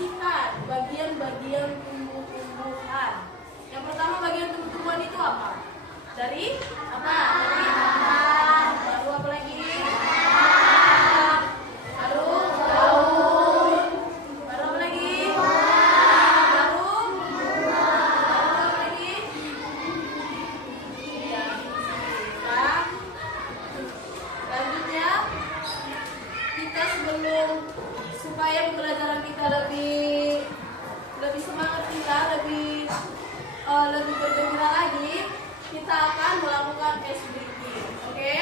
definisikan bagian-bagian tumbuh-tumbuhan. Yang pertama bagian tumbuh-tumbuhan itu apa? Dari apa? Dari akar. Baru apa lagi? Baru daun. Baru apa lagi? Baru apa lagi? Ya, nah, selanjutnya kita supaya pembelajaran kita lebih semangat, kita lebih bergembira lagi, kita akan melakukan ice breathing. Oke?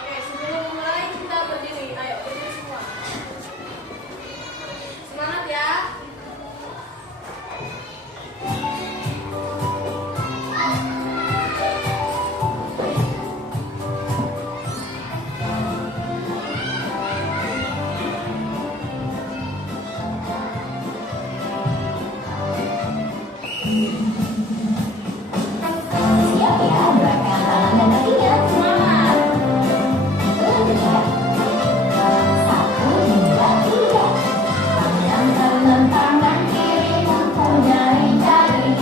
Oke, sebelum mulai kita berdiri. Ayo, berdiri semua. Semangat ya. Siap ya, gerakan tangan dan kakinya. Semangat. Satu, dua, tiga. Tangan kanan, tangan kiri mempunyai jari.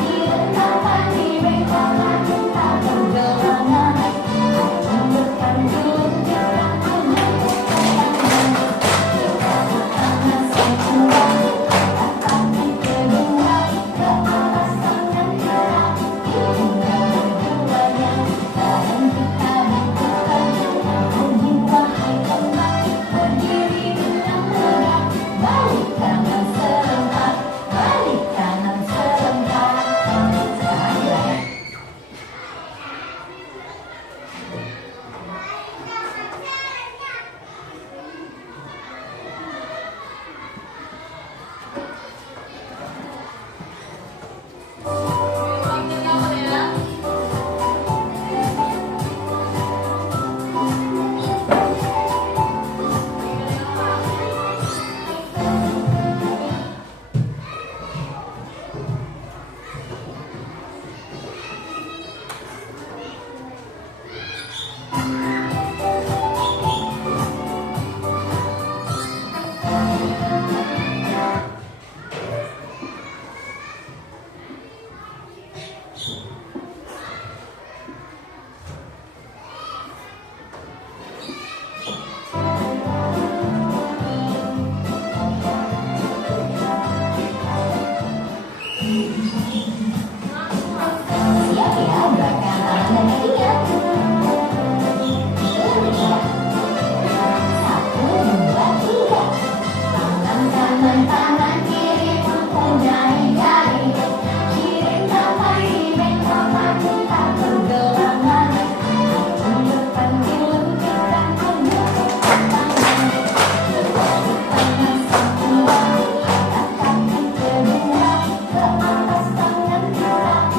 Direntangkan di bengkokan kita bergelangan. Tunjukkan dulu gerakannya. Tangan sebelah, angkat kaki kedua ke atas, tangan gerak. Siap ya, gerakan tangan dan kakinya. Satu, dua, tiga. Tangan kanan, tangan kiri mempunyai jari. Direntangkan di bengkokan kita bergelangan. Tunjukkan dulu gerakannya. Tangan sebelah, angkat kaki kedua ke atas, tangan gerak.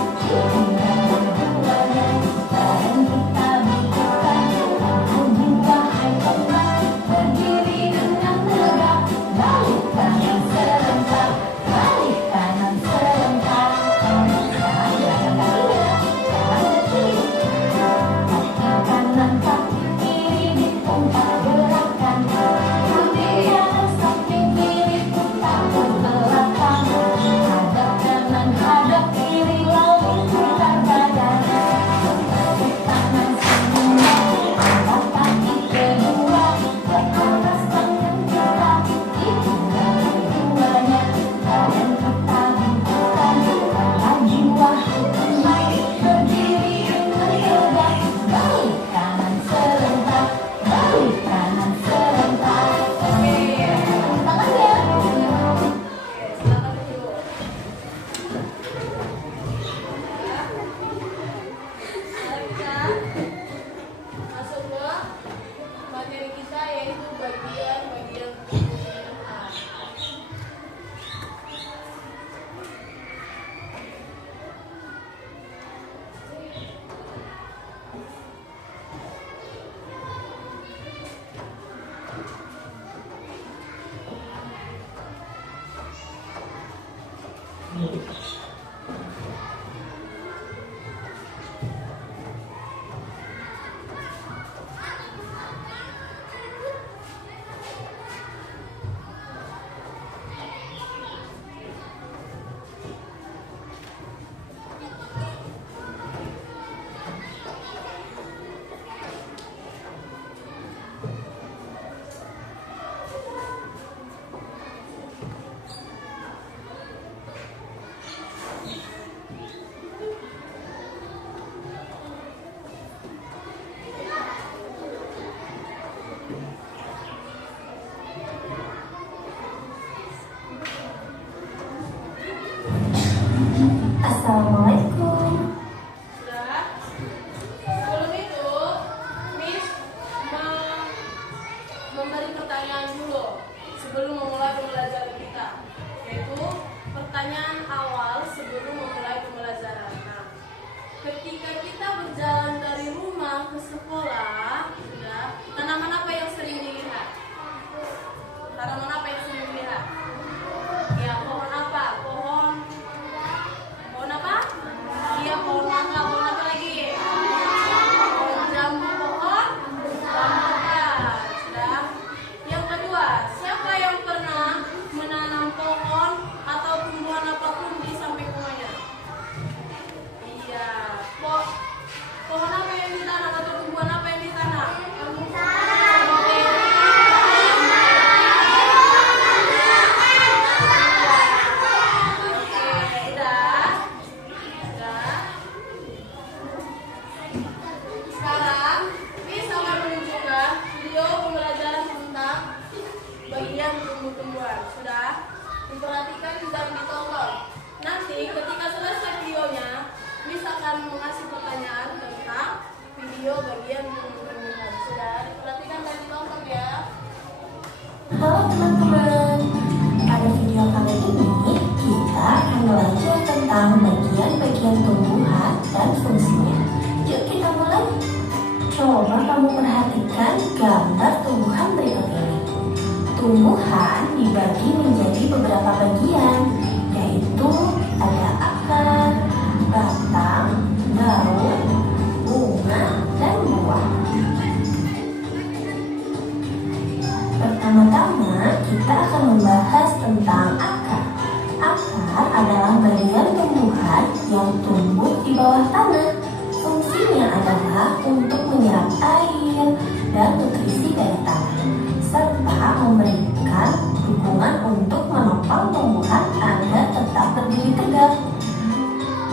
Hadap kiri lalu putar badan. Tangan sebelah, angkat kaki kedua ke atas, tangan gerak. Ditinggal keduanya, badan kita bentukan. Lagi wahai kembali berdiri dengan tegak. Balik kanan serentak, balik kanan serentak. Oke, tangannya. Silakan dulu. Sekarang kita masuk ke materi kita, yaitu bagian-bagian tumbuhan. sekolah, sudah, tanaman apa yang sering dilihat? Tanaman apa yang sering dilihat? Ya, pohon apa? Pohon apa? Iya, pohon mangga. Pohon apa lagi? Pohon jambu, pohon rambutan. Sudah. Yang kedua, siapa yang pernah menanam pohon atau tumbuhan apapun di samping rumahnya? Iya, pohon apa yang ditanam atau tumbuhan apa yang ditanam? Sekarang bisa menunjukkan video pembelajaran tentang bagian tumbuh-tumbuhan. Sudah diperhatikan dan ditonton. Nanti ketika selesai videonya, bisa akan mengasih pertanyaan tentang video bagian tumbuh-tumbuhan. Sudah diperhatikan dan ditonton ya. Halo teman-teman, pada video kali ini kita akan belajar tentang bagian-bagian tumbuhan dan fungsinya. Yuk kita mulai. Coba kamu perhatikan gambar tumbuhan berikut ini. Tumbuhan dibagi menjadi beberapa bagian, yaitu ada akar, batang, daun, bunga, dan buah. Pertama-tama kita akan membahas tentang akar. Akar adalah bagian tumbuhan yang tumbuh di bawah tanah. Fungsinya adalah untuk menyerap air dan nutrisi dari tanah, serta memberikan dukungan untuk menopang tumbuhan agar tetap berdiri tegak.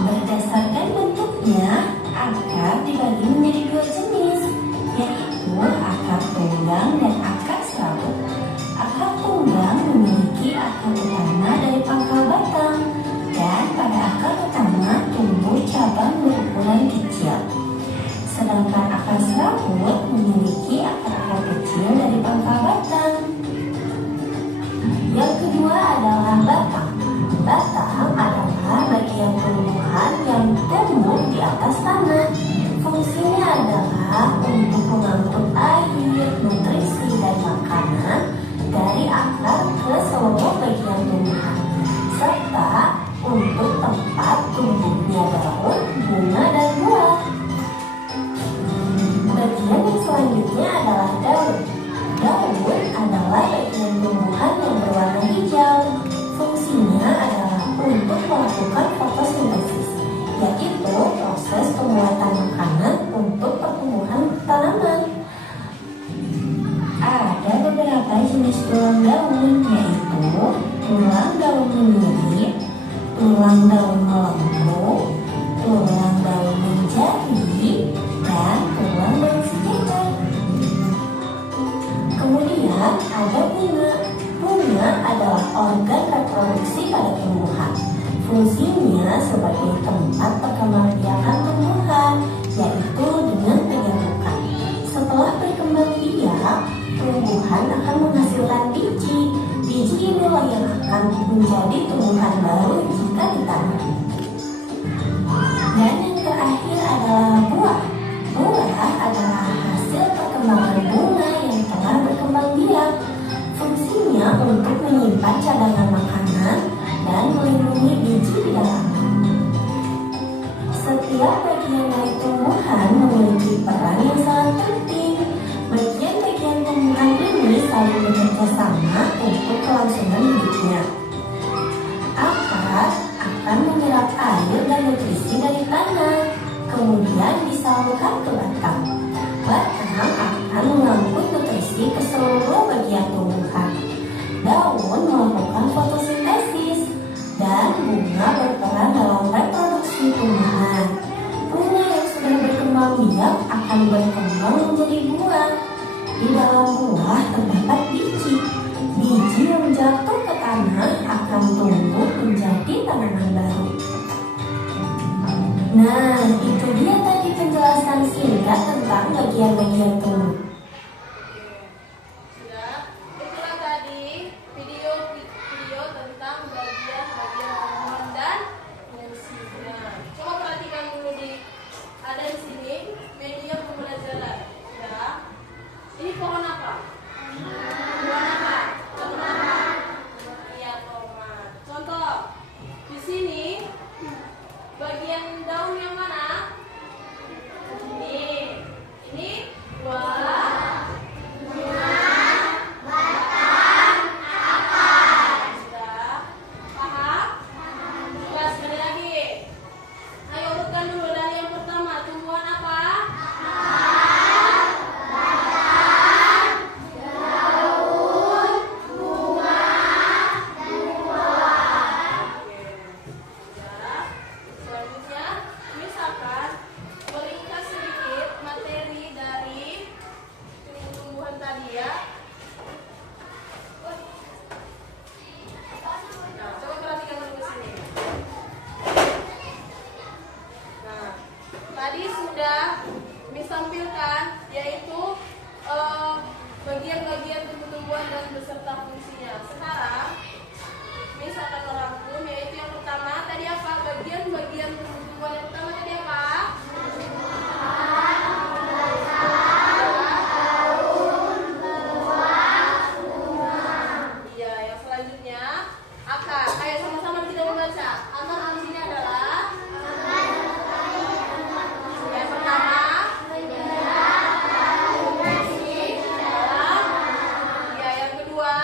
Berdasarkan bentuknya, akar dibagi menjadi dua jenis, yaitu akar tunggang dan akar serabut. Akar tunggang memiliki akar utama dari pangkal batang, dan pada akar utama tumbuh cabang berukuran kecil. Sedangkan akar serabut memiliki akar-akar kecil dari pangkal batang. Yang kedua adalah batang. Batang adalah bagian tumbuhan yang tumbuh di atas tanah. Fungsinya adalah untuk mengangkut air, nutrisi, dan makanan dari akar ke seluruh bagian tumbuhan, serta untuk tempat tumbuhnya daun, bunga, dan buah. Bagian yang selanjutnya adalah daun. Daun adalah bagian tumbuhan yang berwarna hijau. Fungsinya adalah untuk melakukan fotosintesis, yaitu proses pembuatan makanan untuk pertumbuhan tanaman. Ada beberapa jenis tulang daun, yaitu tulang daun menyirik, tulang daun melengkung, tulang daun menjadi, dan tulang daun sejajar. Kemudian ada bunga. Bunga adalah organ reproduksi pada tumbuhan. Fungsinya sebagai tempat perkembangbiakan tumbuhan, yaitu dengan penyerbukan. Setelah berkembang biak, tumbuhan akan menghasilkan biji. Biji inilah yang akan menjadi tumbuhan baru jika ditanam. Dan yang terakhir adalah buah. Buah adalah hasil perkembangan bunga yang telah berkembang biak. Fungsinya untuk menyimpan cadangan makanan dan melindungi biji di dalamnya. Setiap bagian dari tumbuhan memiliki peran yang sangat penting. Bagian-bagian tumbuhan ini saling bekerja sama untuk kelangsungan hidupnya. Akar akan menyerap air dan nutrisi dari tanah, kemudian disalurkan ke batang. Batang akan mengangkut nutrisi ke seluruh bagian tumbuhan. Daun melakukan fotosintesis, dan bunga berperan dalam reproduksi tumbuhan. Bunga yang sudah berkembang biak akan berkembang menjadi buah. Di dalam buah terdapat biji. Biji yang jatuh ke tanah akan tumbuh menjadi tanaman baru. Nah, itu dia tadi penjelasan singkat tentang bagian-bagian tumbuh. Sudah, itulah tadi video tentang bagian-bagian tumbuhan dan fungsinya. Coba perhatikan dulu ada di sini media pembelajaran. Tumbuhan apa? Tomat. Iya, tomat. Contoh. Di sini bagian daun yang mana? Ini buah, bunga, batang, akar. Sudah paham? Coba sekali lagi. Ayo urutkan dulu dari yang pertama. Tumbuhan apa? Selanjutnya, misalkan meringkas sedikit materi dari tumbuhan tadi ya. Nah, coba perhatikan dulu ke sini. Nah, tadi sudah disampilkan yaitu bagian-bagian tumbuh-tumbuhan dan beserta fungsinya. Sekarang misalkan merangkum, yaitu yang pertama tadi apa? Bagian-bagian tumbuh-tumbuhan yang pertama tadi apa? Iya, yang selanjutnya akar. Ayo sama-sama kita membaca. Akar di sini adalah yang pertama fungsi dalam. Iya, yang kedua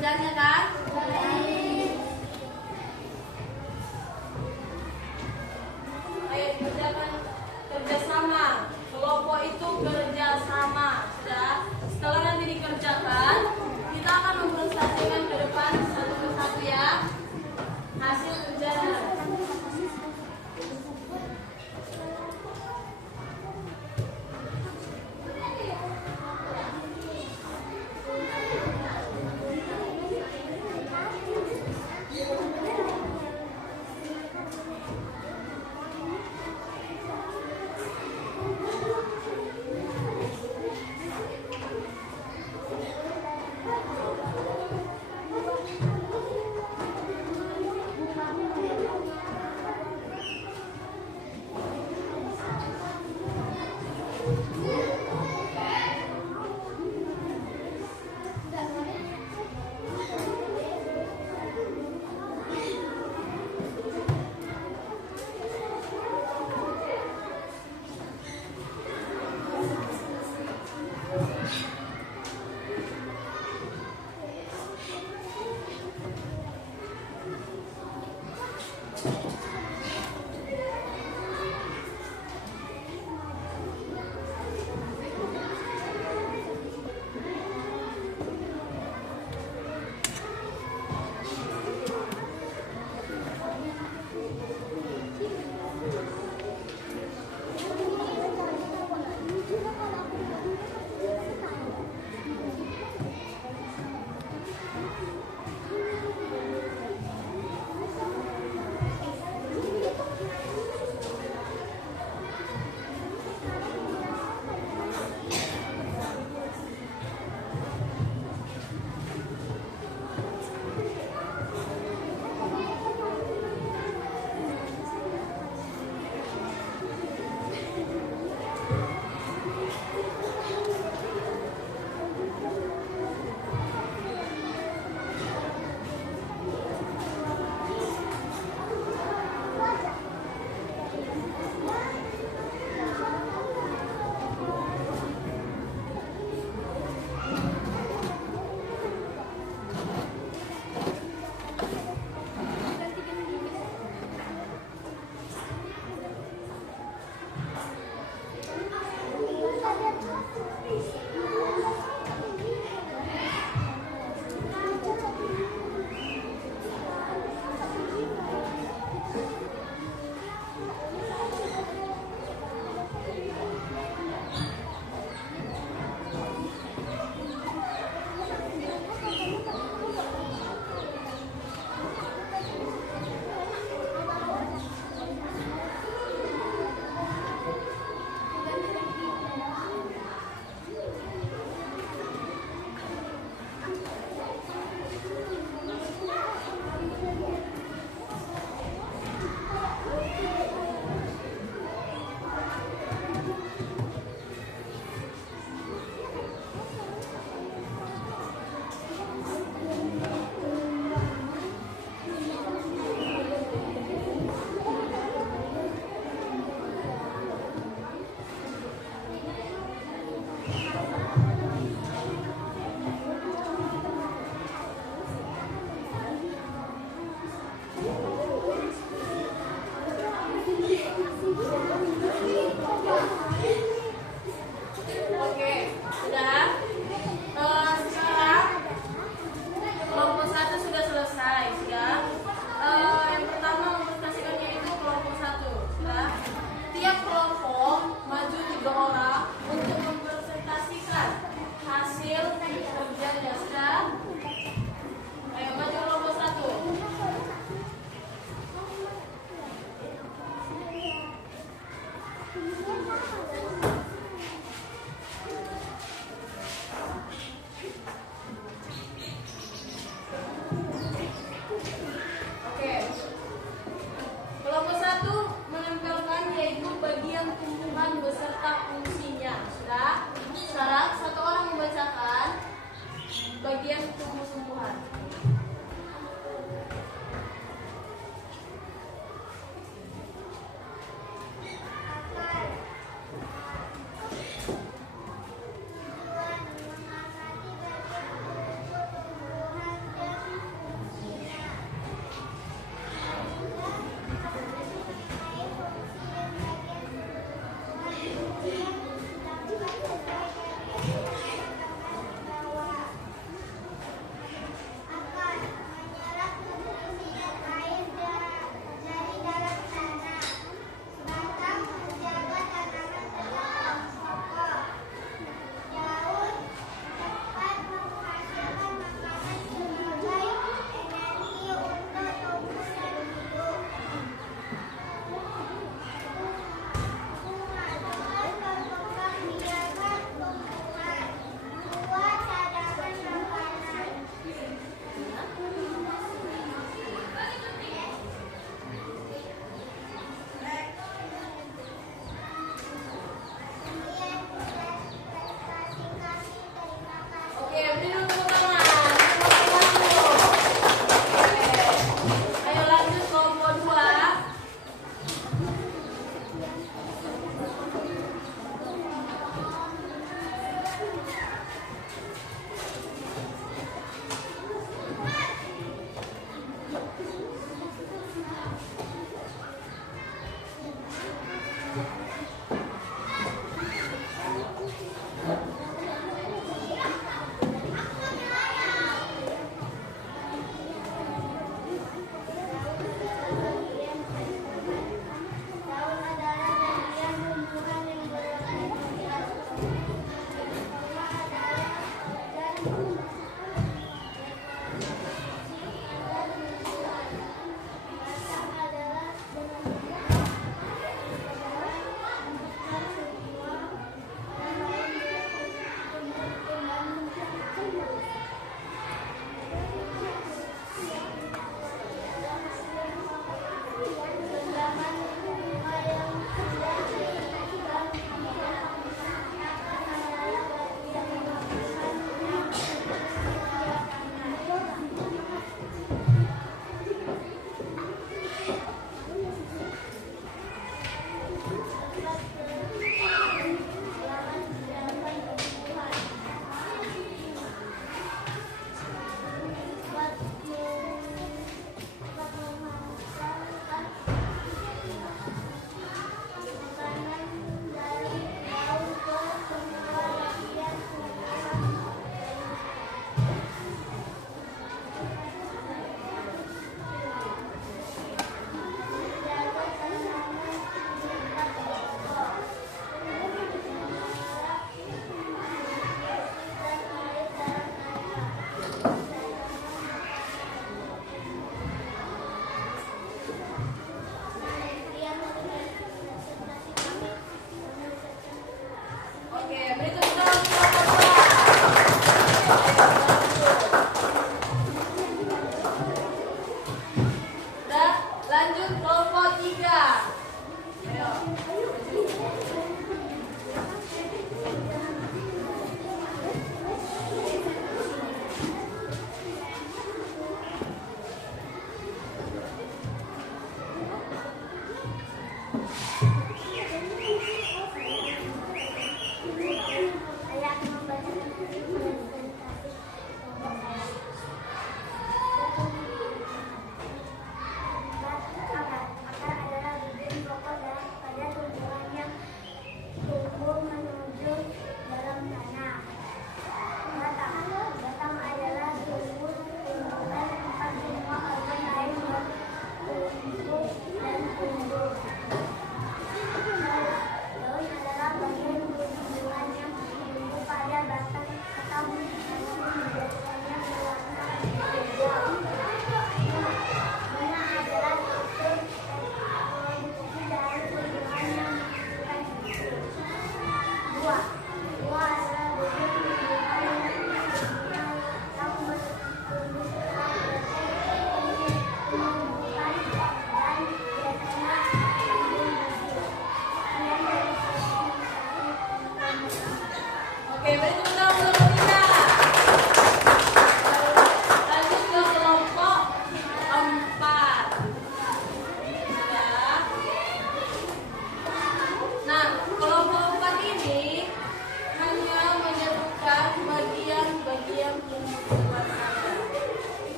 kerjanya kan? Ayo kerjakan kerjasama. Kelompok itu kerjasama. Sudah. Setelah nanti dikerjakan, kita akan mempresentasikan ke depan satu persatu ya hasil kerjanya.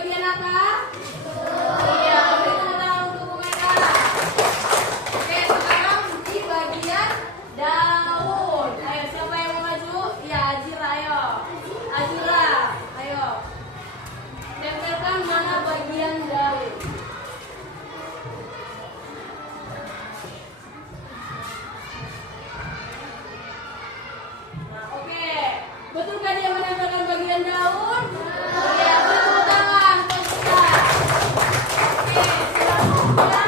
bagian apa? Iya, beri tepuk tangan untuk Bu Mega. Oke, sekarang di bagian daun. Ayo, siapa yang mau maju? Iya, Ajira, ayo. Ajira, ayo. Tempelkan mana bagian daun. Nah, oke. Betulkah dia menempelkan bagian daun? Iya, beri tepuk tangan untuk kita. Oke, selanjutnya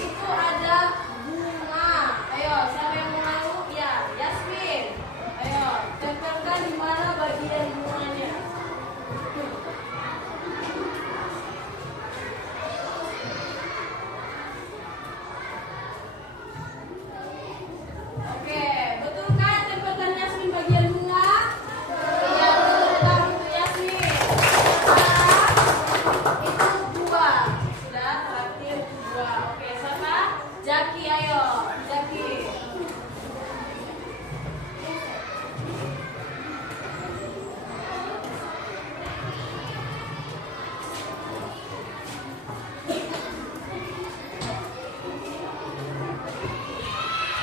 itu ada bunga. Ayo, siapa yang mau maju? Ya, Yasmin. Ayo, tempelkan di mana bagian bunganya. Oke, betulkah tempelkan Yasmin bagian bunga? Iya, betul untuk Yasmin. Sekarang itu buah. Sudah terakhir buah. Oke, siapa? Jaki, ayo. Jaki.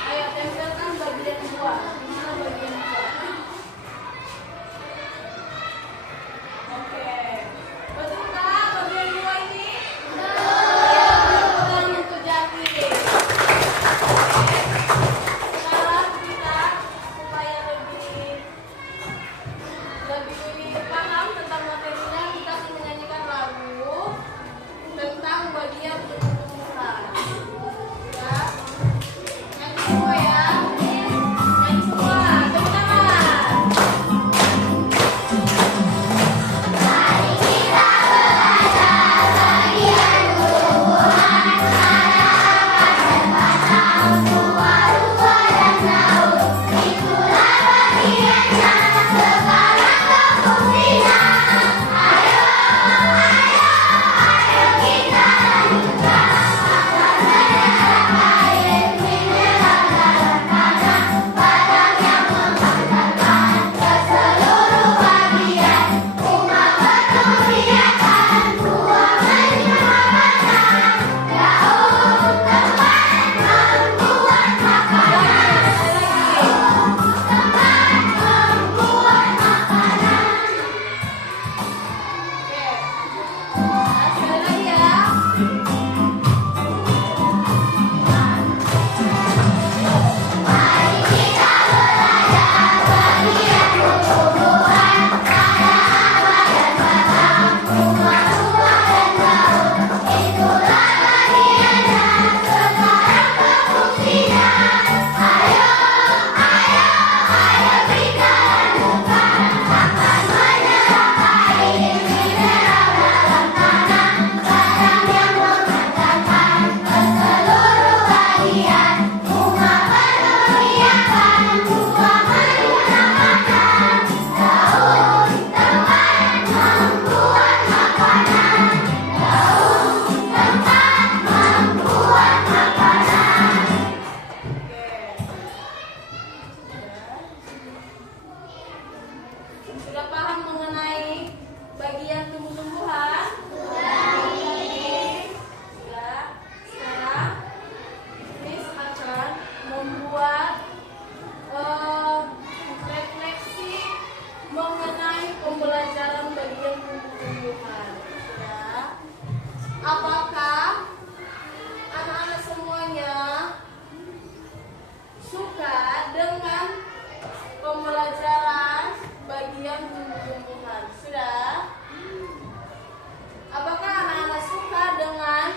Ayo, tempelkan bagian buah. Di mana bagian buah? Oke. Betulkah bagian buah ini? Iya, betul untuk Jaki. Oke. Sekarang kita supaya lebih paham tentang materinya, kita akan menyanyikan lagu tentang bagian tumbuh-tumbuhan. Ya. Nyanyi semua ya. Nyanyi semua. Tepuk tangan. Oke. Nah, sekali lagi ya. Sudah paham mengenai bagian tumbuh-tumbuhan? Sudah. Sekarang Miss akan membuat refleksi mengenai pembelajaran bagian tumbuh-tumbuhan. Sudah. Apakah anak-anak semuanya suka dengan pembelajaran bagian tumbuh-tumbuhan? Sudah? Apakah anak-anak suka dengan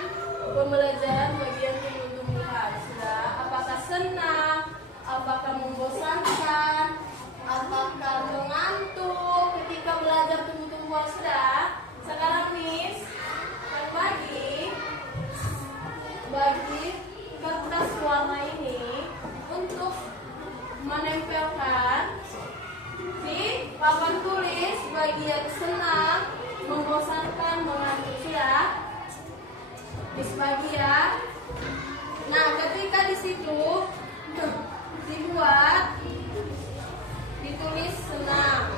pembelajaran bagian tumbuh-tumbuhan? Sudah? Apakah senang? Apakah membosankan? Apakah mengantuk ketika belajar tumbuh-tumbuhan? Sudah? Sekarang Miss akan bagi kertas warna ini untuk menempelkan di papan tulis bagian senang, membosankan, mengantuk. Sudah? Di sebagian. Nah, ketika di situ dibuat, ditulis senang.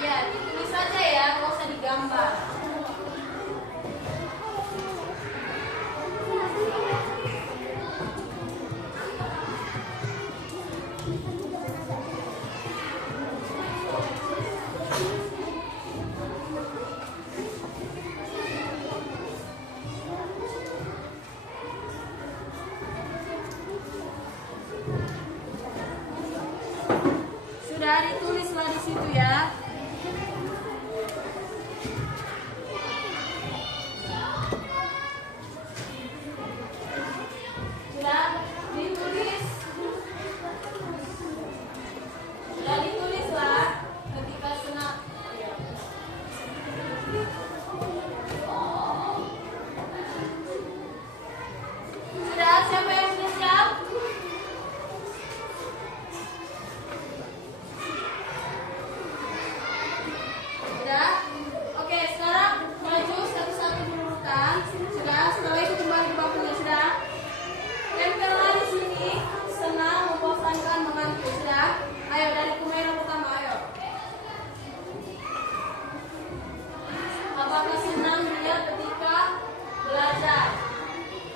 Iya, ditulis saja ya, nggak usah digambar. Sudah ditulislah di situ ya. Sudah ditulis. Sudah ditulislah ketika senang. Sudah, siapa yang sudah siap? Sudah? Oke, sekarang maju satu-satu berurutan. Sudah, setelah itu kembali ke bangkunya. Sudah? Tempellah di sini. Senang, membosankan, mengantuk. Sudah? Ayo dari Kumaira pertama, ayo. Apakah senang dia ketika belajar?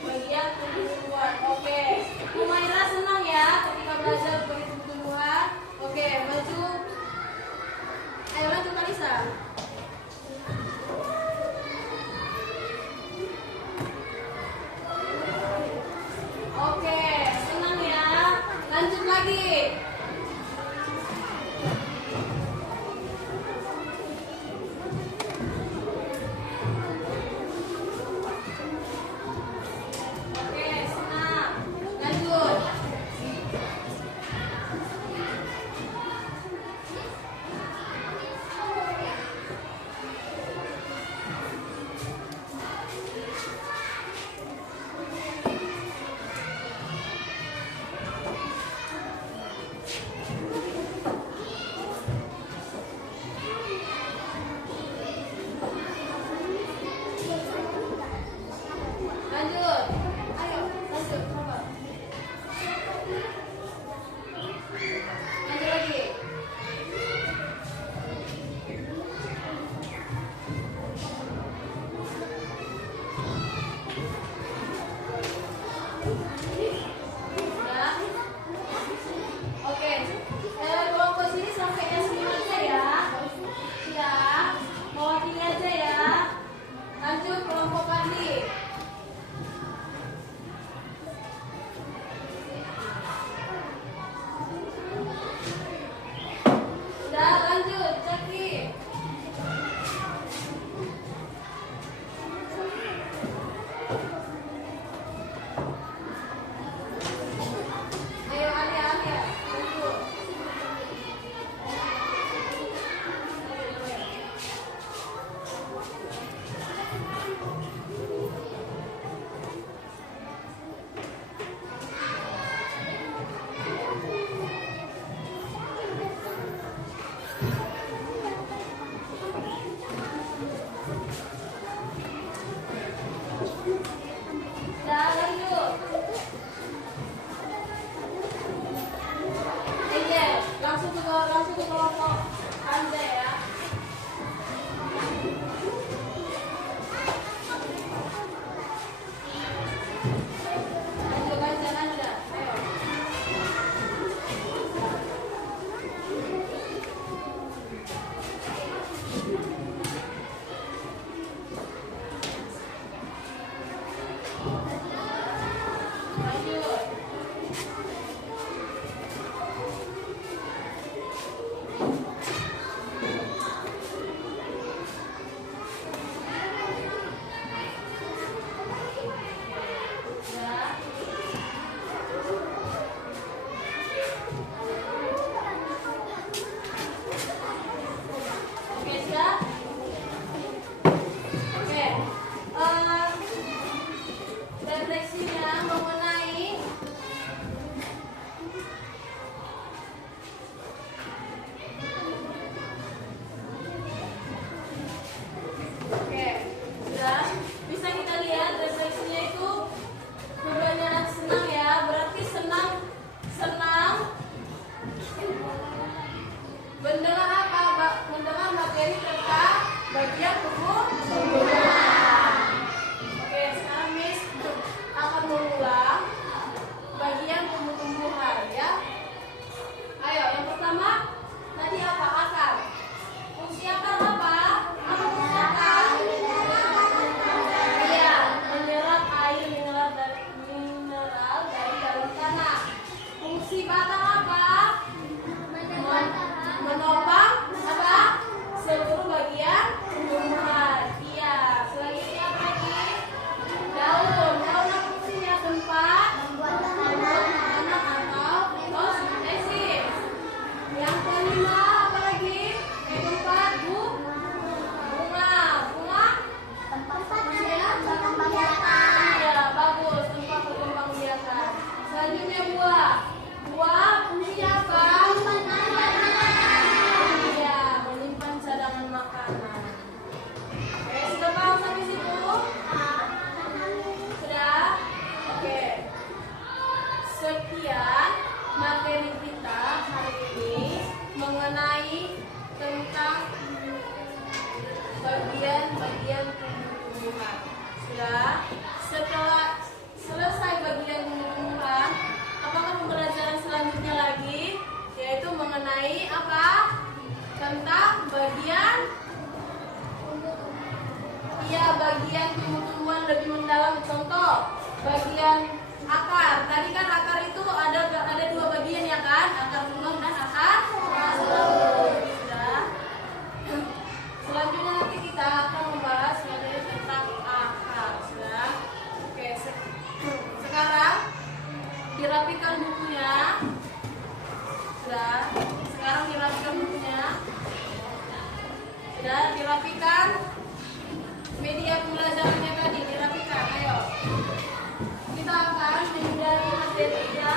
Bagian tumbuh-tumbuhan. Oke. Kumaira senang ya ketika belajar bagi tumbuh-tumbuhan. Oke, maju. Ayo lanjut Kalisa. Oke, senang ya. Lanjut lagi. Oke, senang. Lanjut. Lanjut. Ayo, lanjut. Coba. Lanjut lagi. Sudah? Oke. Kelompok sini sampai S5 aja ya. Siap. Mewakili aja ya. Lanjut kelompok Pandi. Sudah, lanjut, Jaki. Ayo, Alia, lanjut. Sudah, lanjut. Langsung ke kelompok Anda ya. Lanjut Anda. Ayo. Lanjut. Oke, siap? Oke. Refleksinya mengenai Oke, sudah bisa kita lihat refleksinya itu kebanyakan senang ya, berarti senang mendengar apa? Mendengar materi tentang bagian tumbuh-tumbuhan. Oke, sekarang Miss akan mengulang bagian tumbuh-tumbuhan ya. Ayo, yang pertama tadi apa? Akar. Fungsi akar apa? Apa fungsi akar? Iya, menyerap air mineral dari dalam tanah. Fungsi batang apa? Menopang apa? Seluruh bagian tumbuhan. Iya. Selanjutnya apa lagi? Daun. Daun apa fungsinya? Tempat membuat anak atau fotosintesis. Yang kelima apa lagi? Tempat bunga. Bunga fungsinya? Iya, bagus. Tempat berkembang biakan. Selanjutnya buah. Buah fungsinya apa? Iya, menyimpan cadangan makanan. Oke, sudah paham sampai situ? Sudah? Oke. Sekian materi kita hari ini mengenai tentang bagian-bagian tumbuh-tumbuhan. Sudah? Setelah selesai bagian tumbuh-tumbuhan, apakah pembelajaran selanjutnya lagi? Yaitu mengenai apa? Tentang bagian tumbuh-tumbuhan lebih mendalam. Contoh, bagian akar. Tadi kan akar itu ada dua bagian ya kan? Akar bunga dan akar selambung. Sudah. Selanjutnya nanti kita akan membahas materi tentang akar. Sudah. Oke, sekarang dirapikan bukunya. Sudah. Sekarang dirapikan bukunya. Sudah dirapikan. Media pembelajarannya tadi dirapikan. Ayo. Kita akan menghindari materi ya.